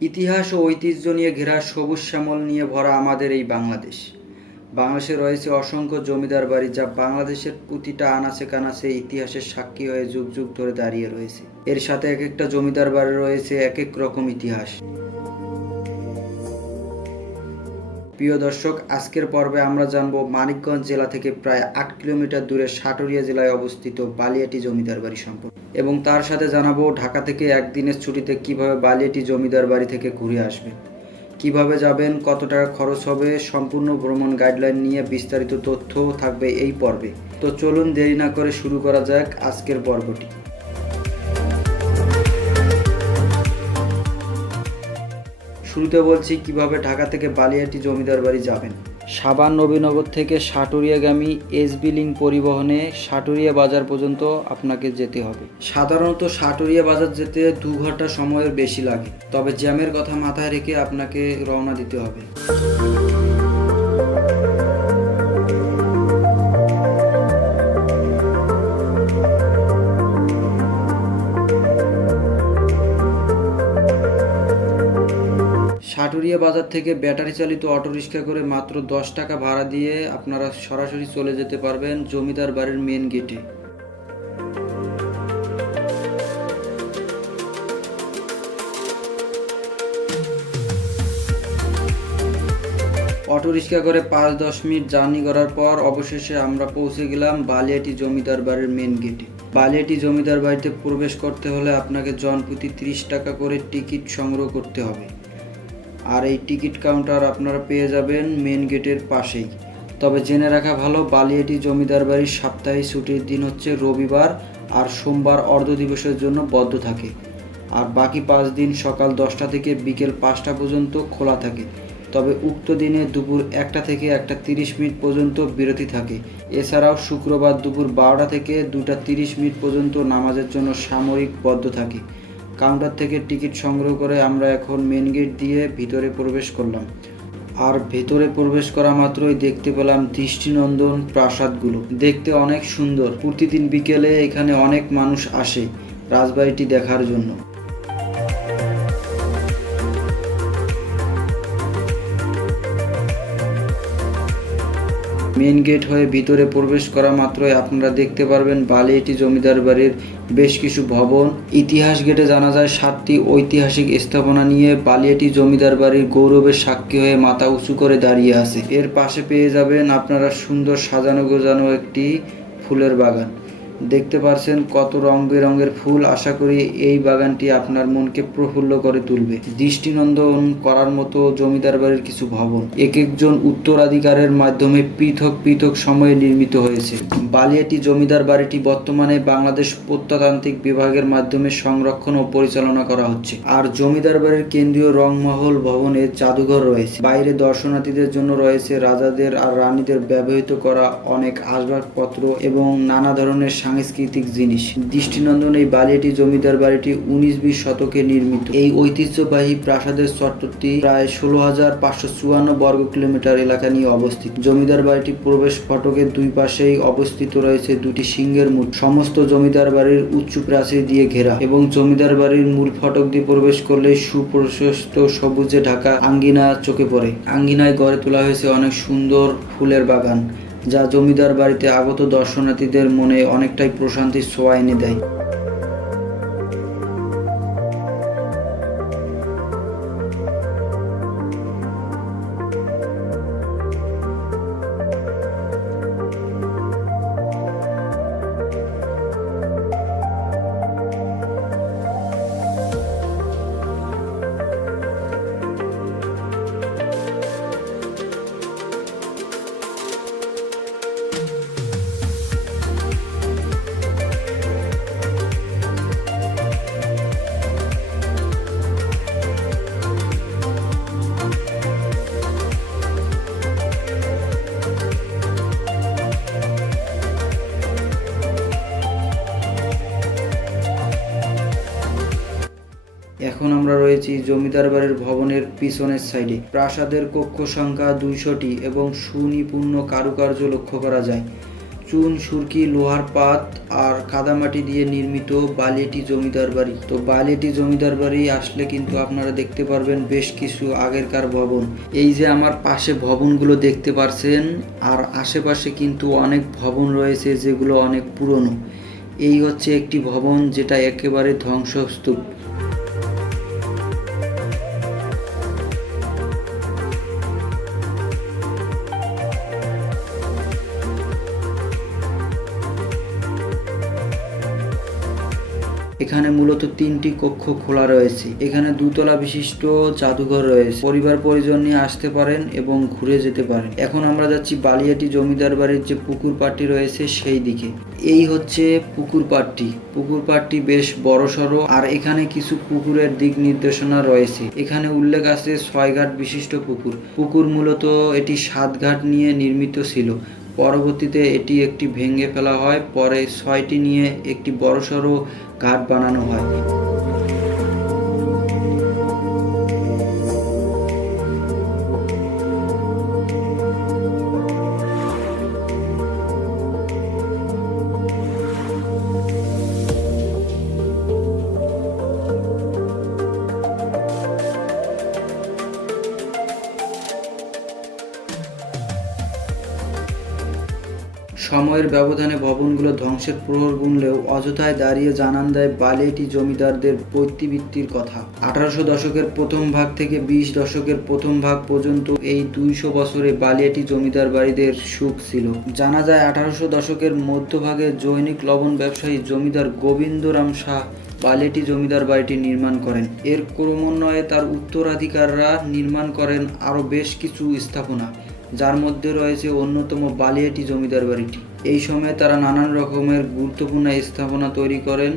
ইতিহাস ও ঐতিহ্য নিয়ে ঘেরা সবুজ শ্যামল নিয়ে ভরা আমাদের এই বাংলাদেশ। বাংলাদেশে রয়েছে অসংখ্য জমিদার বাড়ি যা বাংলাদেশের প্রতিটা আনাচে কানাচে ইতিহাসের সাক্ষী হয়ে যুগ যুগ ধরে দাঁড়িয়ে রয়েছে। এর সাথে এক একটা জমিদার বাড়ি রয়েছে এক এক রকম ইতিহাস। প্রিয় দর্শক, আজকের পর্বে আমরা জানব মানিকগঞ্জ জেলা থেকে প্রায় আট কিলোমিটার দূরে সাটুরিয়া জেলায় অবস্থিত বালিয়াটি জমিদার বাড়ি সম্পর্কে। এবং তার সাথে জানাব ঢাকা থেকে একদিনের ছুটিতে কীভাবে বালিয়াটি জমিদার বাড়ি থেকে ঘুরে আসবেন কীভাবে যাবেন, কত টাকা খরচ হবে, সম্পূর্ণ ভ্রমণ গাইডলাইন নিয়ে বিস্তারিত তথ্য থাকবে এই পর্বে। তো চলুন দেরি না করে শুরু করা যাক আজকের পর্বটি। শুরুতে বলছি কীভাবে ঢাকা থেকে বালিয়াটি জমিদার বাড়ি যাবেন। সাবান নবীনগর থেকে সাটুরিয়াগামী এসবি লিঙ্ক পরিবহনে সাটুরিয়া বাজার পর্যন্ত আপনাকে যেতে হবে। সাধারণত সাটুরিয়া বাজার যেতে দু ঘণ্টা সময়ের বেশি লাগে, তবে জ্যামের কথা মাথায় রেখে আপনাকে রওনা দিতে হবে। সাটুরিয়া বাজার থেকে ব্যাটারি চালিত অটোরিক্সা করে মাত্র দশ টাকা ভাড়া দিয়ে আপনারা সরাসরি চলে যেতে পারবেন জমিদার বাড়ির মেন গেটে অটোরিক্সা করে পাঁচ দশ মিনিট জার্নি করার পর অবশেষে আমরা পৌঁছে গেলাম বালিয়াটি জমিদার বাড়ির মেন গেটে বালিয়াটি জমিদার বাড়িতে প্রবেশ করতে হলে আপনাকে জনপ্রতি ত্রিশ টাকা করে টিকিট সংগ্রহ করতে হবে। আর এই টিকিট কাউন্টার আপনারা পেয়ে যাবেন মেন গেটের পাশেই। তবে জেনে রাখা ভালো, বালিয়াটি জমিদার বাড়ির সাপ্তাহিক ছুটির দিন হচ্ছে রবিবার আর সোমবার অর্ধ দিবসের জন্য বদ্ধ থাকে। আর বাকি পাঁচ দিন সকাল দশটা থেকে বিকেল পাঁচটা পর্যন্ত খোলা থাকে। তবে উক্ত দিনে দুপুর একটা থেকে একটা তিরিশ মিনিট পর্যন্ত বিরতি থাকে। এছাড়াও শুক্রবার দুপুর বারোটা থেকে দুটা তিরিশ মিনিট পর্যন্ত নামাজের জন্য সাময়িক বদ্ধ থাকে। কাউন্টার থেকে টিকিট সংগ্রহ করে আমরা এখন মেন গেট দিয়ে ভিতরে প্রবেশ করলাম। আর ভেতরে প্রবেশ করা মাত্রই দেখতে পেলাম দৃষ্টিনন্দন প্রাসাদগুলো। দেখতে অনেক সুন্দর। প্রতিদিন বিকেলে এখানে অনেক মানুষ আসে রাজবাড়িটি দেখার জন্য। মেন গেট হয়ে ভিতরে প্রবেশ করা মাত্রই আপনারা দেখতে পারবেন বালিয়াটি জমিদার বাড়ির বেশ কিছু ভবন। ইতিহাস গেটে জানা যায় সাতটি ঐতিহাসিক স্থাপনা নিয়ে বালিয়াটি জমিদার বাড়ির গৌরবের সাক্ষী হয়ে মাথা উঁচু করে দাঁড়িয়ে আছে। এর পাশে পেয়ে যাবেন আপনারা সুন্দর সাজানো গোজানো একটি ফুলের বাগান। দেখতে পারছেন কত রং বেরঙের ফুল। আশা করি এই বাগানটি আপনার মনকে প্রফুল্ল করে তুলবে। দৃষ্টিনন্দন করার মতো জমিদার বাড়ির কিছু ভবন। এক একজন উত্তরাধিকারের মাধ্যমে পৃথক পৃথক সময়ে নির্মিত হয়েছে। বালিয়াটি জমিদার বাড়িটি বর্তমানে বাংলাদেশ প্রত্নতান্ত্রিক বিভাগের মাধ্যমে সংরক্ষণ ও পরিচালনা করা হচ্ছে। আর জমিদার বাড়ির কেন্দ্রীয় রংমহল ভবনে জাদুঘর রয়েছে। বাইরে দর্শনার্থীদের জন্য রয়েছে রাজাদের আর রানীদের ব্যবহৃত করা অনেক আসবাবপত্র এবং নানা ধরনের সাংস্কৃতিক জিনিস। দৃষ্টিনন্দন এই বালিয়াটি জমিদার বাড়িটি উনিশ বিশ শতকে নির্মিত। এই ঐতিহ্যবাহী প্রাসাদের চত্বরটি প্রায় ষোলো হাজার পাঁচশো চুয়ান্ন বর্গ কিলোমিটার এলাকা নিয়ে অবস্থিত। জমিদার বাড়িটি প্রবেশ ফটকের দুই পাশেই অবস্থিত রয়েছে দুটি সিংহের মূর্তি। সমস্ত জমিদার বাড়ির উঁচু প্রাচীর দিয়ে ঘেরা এবং জমিদার বাড়ির মূল ফটক দিয়ে প্রবেশ করলে সুপ্রশস্ত সবুজে ঢাকা আঙ্গিনা চোখে পড়ে। আঙ্গিনায় গড়ে তোলা হয়েছে অনেক সুন্দর ফুলের বাগান। যা জমিদার বাড়িতে আগত দর্শনার্থীদের মনে অনেকটাই প্রশান্তির ছোঁয়া এনে দেয়। এখন আমরা রয়েছি জমিদার বাড়ির ভবনের পিছনের সাইডে। প্রাসাদের কক্ষ সংখ্যা দুইশোটি এবং সুনিপুণ কারুকার্য লক্ষ্য করা যায়। চুন, সুরকি, লোহার পাত আর কাদামাটি দিয়ে নির্মিত বালিয়াটি জমিদার বাড়ি। তো বালিয়াটি জমিদার বাড়ি আসলে কিন্তু আপনারা দেখতে পারবেন বেশ কিছু আগেরকার ভবন। এই যে আমার পাশে ভবনগুলো দেখতে পারছেন, আর আশেপাশে কিন্তু অনেক ভবন রয়েছে যেগুলো অনেক পুরনো। এই হচ্ছে একটি ভবন যেটা একেবারে ধ্বংসস্তূপ। এখানে মূলত তিনটি কক্ষ খোলা রয়েছে। এখানে দুতলা বিশিষ্ট জাদুঘর রয়েছে। পরিবার পরিজন নিয়ে আসতে পারেন এবং ঘুরে যেতে পারেন। এখন আমরা যাচ্ছি বালিয়াটি জমিদার বাড়ির যে পুকুর পাড়টি রয়েছে সেই দিকে। এই হচ্ছে পুকুর পাড়টি। পুকুর পাড়টি বেশ বড়সড় আর এখানে কিছু পুকুরের দিক নির্দেশনা রয়েছে। এখানে উল্লেখ আছে ছয় ঘাট বিশিষ্ট পুকুর। পুকুর মূলত এটি সাত ঘাট নিয়ে নির্মিত ছিল। পরবর্তীতে এটি একটি ভেঙে ফেলা হয়। পরে ছয়টি নিয়ে একটি বড়সড় ঘাট বানানো হয়। সময়ের ব্যবধানে ভবনগুলো ধ্বংসের প্রহর গুনলেও অযথায় দাঁড়িয়ে জানান দেয় বালিয়াটি জমিদারদের পৈতৃবৃত্তির কথা। আঠারোশো দশকের প্রথম ভাগ থেকে বিশ দশকের প্রথম ভাগ পর্যন্ত এই দুইশো বছরে বালিয়াটি জমিদার বাড়িদের সুখ ছিল। জানা যায়, আঠারোশো দশকের মধ্যভাগে জৈনিক লবণ ব্যবসায়ী জমিদার গোবিন্দরাম শাহ বালিয়াটি জমিদার বাড়িটি নির্মাণ করেন। এর ক্রমান্বয়ে তার উত্তরাধিকাররা নির্মাণ করেন আরও বেশ কিছু স্থাপনা। যার মধ্যে রয়েছে অন্যতম বালিয়াটি জমিদার বাড়িটি। এই সময়ে তারা নানান রকমের গুরুত্বপূর্ণ স্থাপনা তৈরি করেন।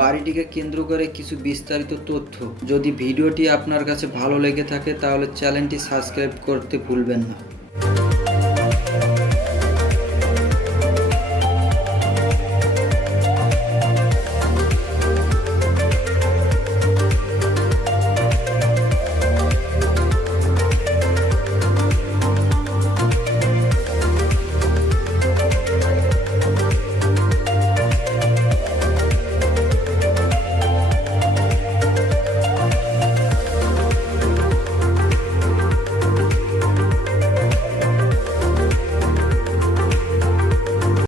বাড়িটিকে কেন্দ্র করে কিছু বিস্তারিত তথ্য। যদি ভিডিওটি আপনার কাছে ভালো লেগে থাকে, তাহলে চ্যানেলটি সাবস্ক্রাইব করতে ভুলবেন না।